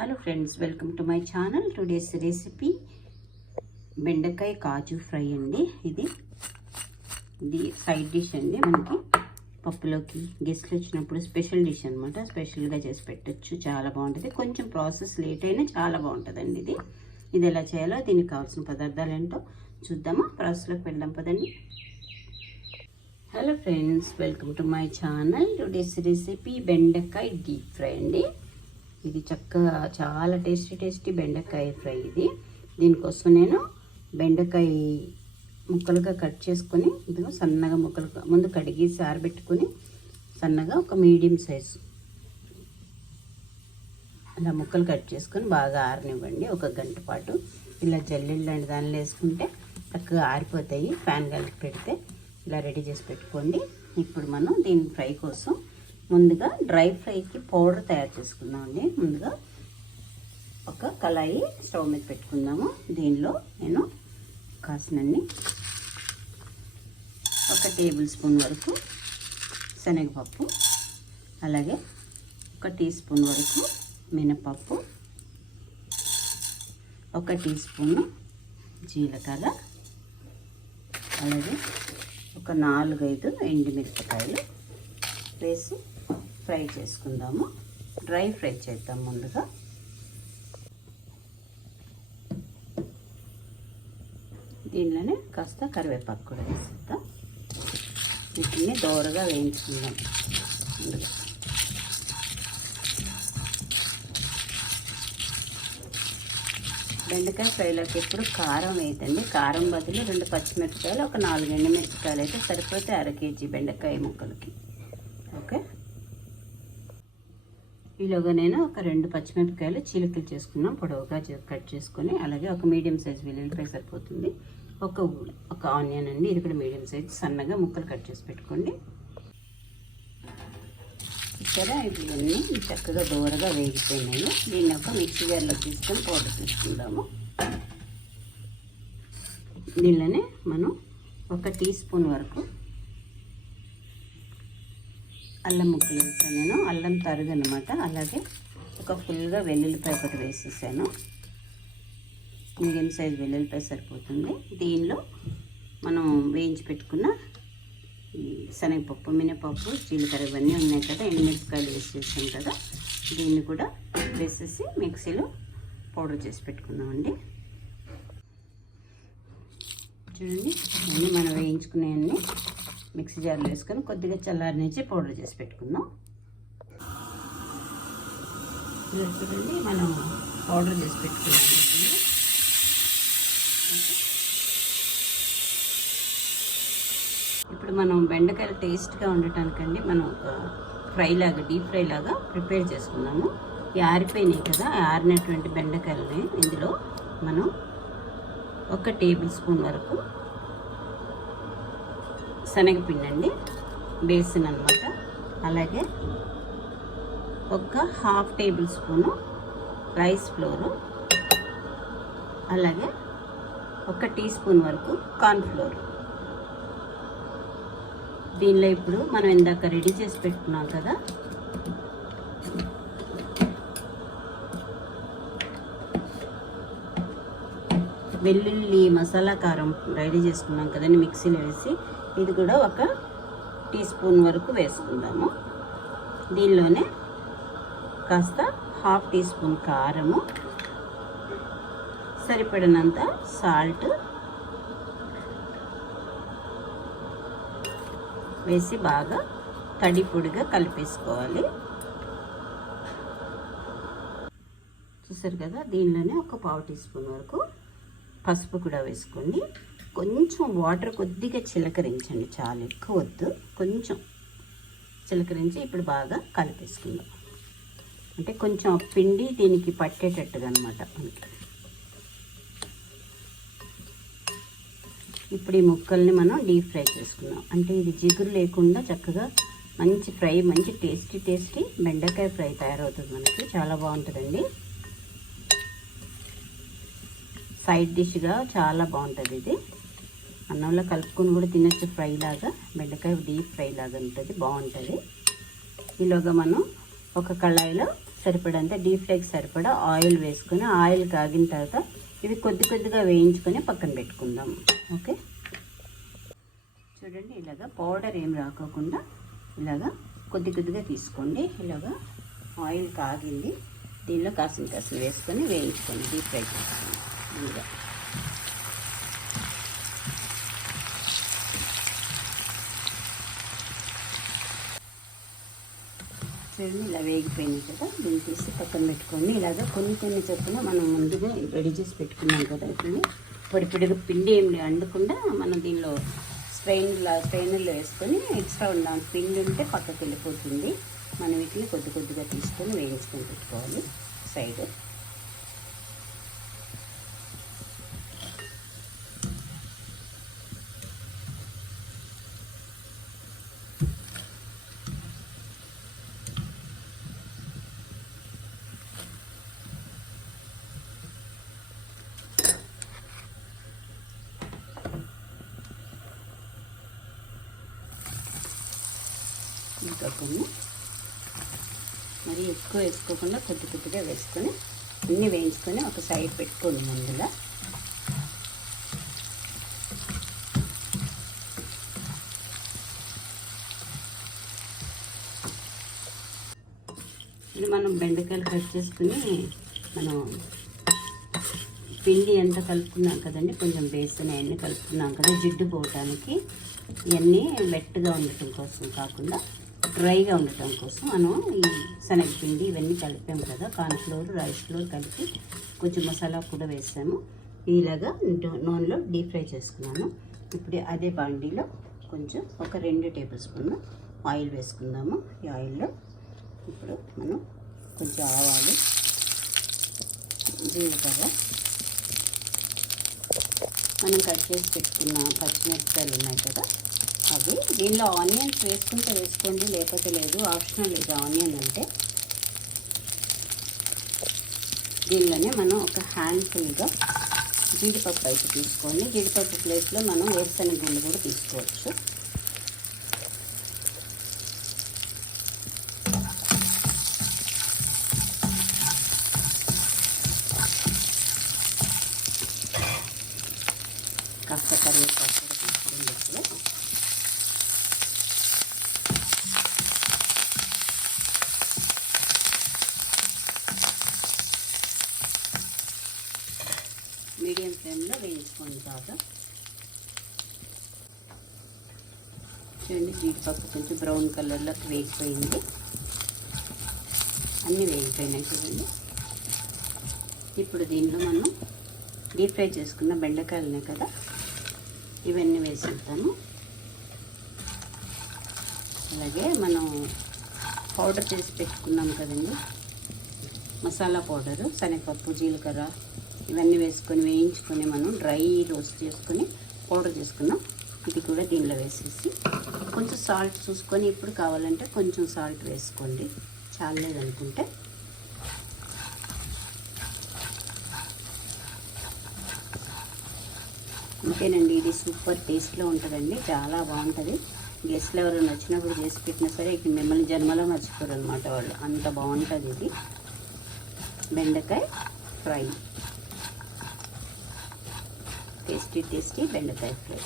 Hello friends welcome to my channel today's recipe బెండకాయ కాజు fry అండి. ఇది ఇది సైడ్ డిష్ అండి. మనకి పప్పులోకి గెస్ట్లు వచ్చినప్పుడు స్పెషల్ డిష్ అనమాట స్పెషల్గా చేసి పెట్టచ్చు. చాలా బాగుంటుంది. కొంచెం ప్రాసెస్ లేట్ అయినా చాలా బాగుంటుందండి ఇది. ఇది ఎలా చేయాలో దీనికి కావాల్సిన పదార్థాలు ఏంటో చూద్దామా. ప్రాసెస్లోకి వెళ్దాం పదండి. Hello friends welcome to my channel today's recipe బెండకాయ డీప్ ఫ్రై అండి. ఇది చక్కగా చాలా టేస్టీ టేస్టీ బెండకాయ ఫ్రై ఇది. దీనికోసం నేను బెండకాయ ముక్కలుగా కట్ చేసుకొని ఇదిగో సన్నగా ముక్కలు ముందు కడిగి ఆరబెట్టుకొని సన్నగా ఒక మీడియం సైజు అలా ముక్కలు కట్ చేసుకొని బాగా ఆరనివ్వండి. ఒక గంట పాటు ఇలా జల్లెళ్ళు లాంటి దానిలో వేసుకుంటే చక్కగా ఆరిపోతాయి. ఫ్యాన్ కలిపి పెడితే ఇలా రెడీ చేసి పెట్టుకోండి. ఇప్పుడు మనం దీని ఫ్రై కోసం ముందుగా డ్రై ఫ్రైకి పౌడర్ తయారు చేసుకుందామండి. ముందుగా ఒక కళాయి స్టవ్ మీద పెట్టుకుందాము. దీనిలో నేను కాసినన్ని ఒక టేబుల్ స్పూన్ వరకు శనగపప్పు అలాగే ఒక టీ స్పూన్ వరకు మినపప్పు ఒక టీ స్పూను జీలకర్ర అలాగే ఒక నాలుగైదు ఎండుమిరపకాయలు వేసి ఫ్రై చేసుకుందాము. డ్రై ఫ్రై చేద్దాం ముందుగా. దీనిలోనే కాస్త కరివేపాకు కూడా వేసేద్దాం. వీటిని దోరగా వేయించుకుందాం. ముందుగా. బెండకాయ ఫ్రైలోకి ఎప్పుడు కారం వేయదండి కారం బదులు రెండు పచ్చిమిరపకాయలు ఒక నాలుగు ఎండుమిరపకాయలు అయితే సరిపోతే అర కేజీ బెండకాయ ముక్కలకి. ఓకే? ఈలోగా నేను ఒక రెండు పచ్చిమిరపకాయలు చీలికలు చేసుకున్నాం పొడవుగా కట్ చేసుకొని అలాగే ఒక మీడియం సైజ్ వెల్లుల్లిపాయ సరిపోతుంది. ఒక ఒక ఆనియన్ అండి ఇది కూడా మీడియం సైజ్ సన్నగా ముక్కలు కట్ చేసి పెట్టుకోండి. ఇక్కడ ఇవన్నీ చక్కగా దూరగా వేగిపోయినాయి. దీన్ని ఒక మిక్సీ జార్లో తీసుకొని పౌడర్ తీసుకుందాము. దీనిలోనే మనం ఒక టీ స్పూన్ వరకు అల్లం ముక్కలు వేసాను నేను. అల్లం తరుగు అనమాట అలాగే ఒక ఫుల్గా వెల్లుల్లిపాయ ఒకటి వేసేసాను. మీడియం సైజ్ వెల్లుల్లిపాయ సరిపోతుంది. దీనిలో మనం వేయించి పెట్టుకున్న శనగపప్పు మినపప్పు జీలకర్ర ఇవన్నీ ఉన్నాయి కదా ఎండుమిరపకాయలు వేసేసాం కదా దీన్ని కూడా వేసేసి మిక్సీలో పౌడర్ చేసి పెట్టుకుందామండి. చూడండి అన్నీ మనం వేయించుకునేవన్నీ మిక్సీ జార్లో వేసుకొని కొద్దిగా చల్లారనిచ్చి పౌడర్ చేసి పెట్టుకుందాం. చూడండి మనం పౌడర్ చేసి పెట్టుకున్నాం ఇప్పుడు మనం బెండకాయలు టేస్ట్గా ఉండటానికండి మనం ఒక ఫ్రై లాగా డీప్ ఫ్రై లాగా ప్రిపేర్ చేసుకున్నాము. ఈ ఆరిపోయినాయి కదా ఆరినటువంటి బెండకాయలని ఇందులో మనం ఒక టేబుల్ స్పూన్ వరకు శనగపిండి అండి బేసిన్ అనమాట అలాగే ఒక half tablespoon rice flour అలాగే ఒక టీ స్పూన్ వరకు కార్న్ఫ్లోర్ దీనిలో ఇప్పుడు మనం ఇందాక రెడీ చేసి పెట్టుకున్నాం కదా. వెల్లుల్లి మసాలా కారం రెడీ చేసుకున్నాం కదండి మిక్సీలో వేసి. ఇది కూడా ఒక టీ స్పూన్ వరకు వేసుకుందాము. దీనిలోనే కాస్త హాఫ్ టీ స్పూన్ కారము సరిపడినంత సాల్ట్ వేసి బాగా తడిపొడిగా కలిపేసుకోవాలి. చూసారు కదా దీనిలోనే ఒక పావు టీ స్పూన్ వరకు పసుపు కూడా వేసుకోండి. కొంచెం వాటర్ కొద్దిగా చిలకరించండి. చాలా ఎక్కువ వద్దు. కొంచెం చిలకరించి ఇప్పుడు బాగా కలిపేసుకుందాం. అంటే కొంచెం పిండి దీనికి పట్టేటట్టుగా అనమాట ఇప్పుడు ఈ ముక్కల్ని మనం డీప్ ఫ్రై చేసుకుందాం. అంటే ఇది జిగురు లేకుండా చక్కగా మంచి ఫ్రై మంచి టేస్టీ టేస్టీ బెండకాయ ఫ్రై తయారవుతుంది మనకి. చాలా బాగుంటుందండి. సైడ్ డిష్గా చాలా బాగుంటుంది ఇది. అన్నంలో కలుపుకొని కూడా తినచ్చు ఫ్రై లాగా. బెండకాయ డీప్ ఫ్రై లాగా ఉంటుంది బాగుంటుంది. ఈలోగా మనం ఒక కళాయిలో సరిపడంత డీప్ ఫ్రైకి సరిపడా ఆయిల్ వేసుకొని ఆయిల్ కాగిన తర్వాత ఇవి కొద్ది కొద్దిగా వేయించుకొని పక్కన పెట్టుకుందాం. ఓకే? చూడండి ఇలాగా పౌడర్ ఏం రాకోకుండా ఇలాగా కొద్ది కొద్దిగా తీసుకోండి. ఇలాగా ఆయిల్ కాగింది. దీనిలో కాసిన కాసిన వేసుకొని వేయించుకోండి డీప్ ఫ్రై చేసుకోండి చూడండి ఇలా వేగిపోయినాయి కదా దీన్ని తీసి పక్కన పెట్టుకోండి. ఇలాగ కొన్ని కొన్ని చొప్పున మనం ముందుగా రెడీ చేసి పెట్టుకున్నాం కదా ఇప్పుడు పొడి పొడిగా పిండి ఏం అండకుండా మనం దీనిలో స్ట్రెయిన్ స్ట్రైనర్లో వేసుకొని ఎక్స్ట్రా ఉన్న పిండి ఉంటే పక్కకి వెళ్ళిపోతుంది. మనం వీటిని కొద్ది కొద్దిగా తీసుకొని వేయించుకొని పెట్టుకోవాలి. సైడ్ ఇంకా కొన్ని మరి ఎక్కువ వేసుకోకుండా కొద్ది కొద్దిగా వేసుకొని అన్నీ వేయించుకొని ఒక సైడ్ పెట్టుకోండి ముందుగా. ఇది మనం బెండకాయలు కట్ చేసుకుని మనం పిండి ఎంత కలుపుకున్నాం కదండి కొంచెం బేసన్ అవన్నీ కలుపుకున్నాం కదా జిడ్డు పోవటానికి ఇవన్నీ మెట్టుగా ఉండటం కోసం కాకుండా డ్రైగా ఉండటం కోసం మనం ఈ శనగపిండి ఇవన్నీ కలిపాము కదా కార్న్ఫ్లోర్ రైస్ ఫ్లోర్ కలిపి కొంచెం మసాలా కూడా వేసాము. ఇలాగా నూనెలో డీప్ ఫ్రై చేసుకున్నాను. ఇప్పుడు అదే బాండీలో కొంచెం ఒక రెండు టేబుల్ స్పూన్ ఆయిల్ వేసుకుందాము. ఈ ఆయిల్లో ఇప్పుడు మనం కొంచెం ఆవాలు జీలకర్ర మనం కట్ చేసి పెట్టుకున్న పచ్చిమిరపకాయలు ఉన్నాయి కదా అవి. దీనిలో ఆనియన్స్ వేసుకుంటే వేసుకోండి లేకపోతే లేదు. ఆప్షనల్ ఇది ఆనియన్ అంటే. దీనిలోనే మనం ఒక హ్యాండ్ఫుల్గా జీడిపప్పు అయితే తీసుకోండి. జీడిపప్పు ప్లేస్లో మనం వేరుశనగ గుండె కూడా తీసుకోవచ్చు కాస్త కరివేపాకు కూడా తీసుకోండి ఇప్పుడు మీడియం ఫ్లేమ్లో వేయించుకోండి బాగా చూడండి జీడిపప్పు కొంచెం బ్రౌన్ కలర్లోకి వేగిపోయింది. అన్నీ వేగిపోయినాయి చూడండి. ఇప్పుడు దీనిలో మనం డీప్ ఫ్రై చేసుకున్న బెండకాయలున్నాయి కదా ఇవన్నీ వేసుకుంటాము అలాగే మనం పౌడర్ చేసి పెట్టుకున్నాం కదండి మసాలా పౌడరు శనగపప్పు జీలకర్ర ఇవన్నీ వేసుకొని వేయించుకొని మనం డ్రై రోస్ట్ చేసుకొని పౌడర్ చేసుకున్నాం ఇది కూడా దీనిలో వేసేసి కొంచెం సాల్ట్ చూసుకొని ఇప్పుడు కావాలంటే కొంచెం సాల్ట్ వేసుకోండి. చాలేదనుకుంటే అంతేనండి ఇది సూపర్ టేస్ట్లో ఉంటుందండి చాలా బాగుంటుంది. గెస్ట్లు ఎవరైనా వచ్చినప్పుడు చేసి పెట్టినా సరే ఇక మిమ్మల్ని జన్మలో మర్చిపోరు అనమాట వాళ్ళు. అంత బాగుంటుంది ఇది. బెండకాయ ఫ్రై. టేస్టీ టేస్టీ బెండకాయ ఫ్రై.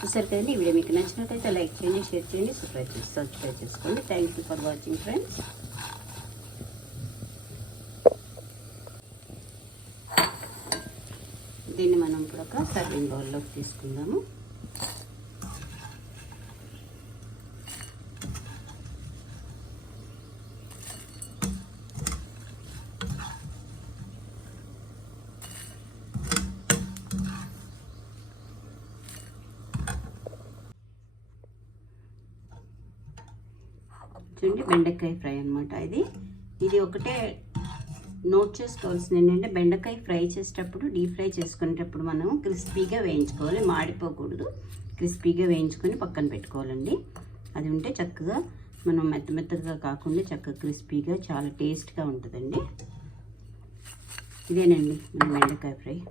చూసారు కదండి ఈ వీడియో మీకు నచ్చినట్లయితే లైక్ చేయండి షేర్ చేయండి సబ్స్క్రైబ్ చేసి సబ్స్క్రైబ్ చేసుకోండి. Thank you for watching friends దీన్ని మనం ఇప్పుడు ఒక సర్వింగ్ బౌల్లోకి తీసుకుందాము. చూడండి బెండకాయ ఫ్రై అనమాట ఇది. ఇది ఒకటే నోట్ చేసుకోవాల్సింది ఏంటంటే బెండకాయ ఫ్రై చేసేటప్పుడు డీప్ ఫ్రై చేసుకునేటప్పుడు మనం క్రిస్పీగా వేయించుకోవాలి. మాడిపోకూడదు. క్రిస్పీగా వేయించుకొని పక్కన పెట్టుకోవాలండి. అది ఉంటే చక్కగా మనం మెత్త మెత్తగా కాకుండా చక్కగా క్రిస్పీగా చాలా టేస్ట్గా ఉంటుందండి. ఇదేనండి మన బెండకాయ ఫ్రై.